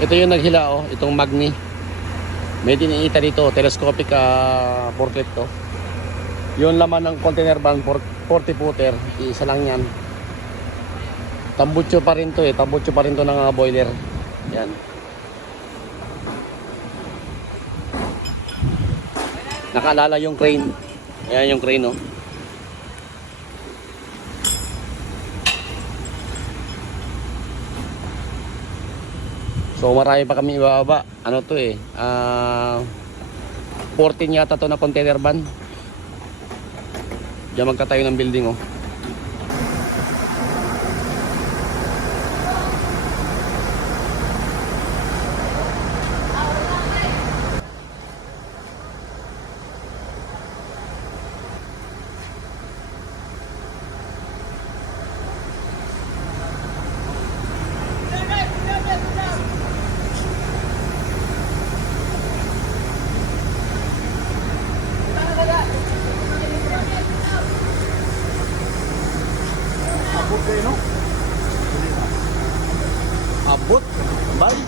Ito yung naghila, oh, itong Magni. Made in Italy to, telescopic forklift to. Yung laman ng container van, 40 footer, isa lang yan. Tambutso pa rin to eh, tambutso pa rin to ng boiler. Yan. Nakaalala yung crane. Ayan yung crane, oh. So marami pa kami ibababa. Ano to eh, 14 yata to na container van. Diyan magkatayo ng building, oh. Abot, bye.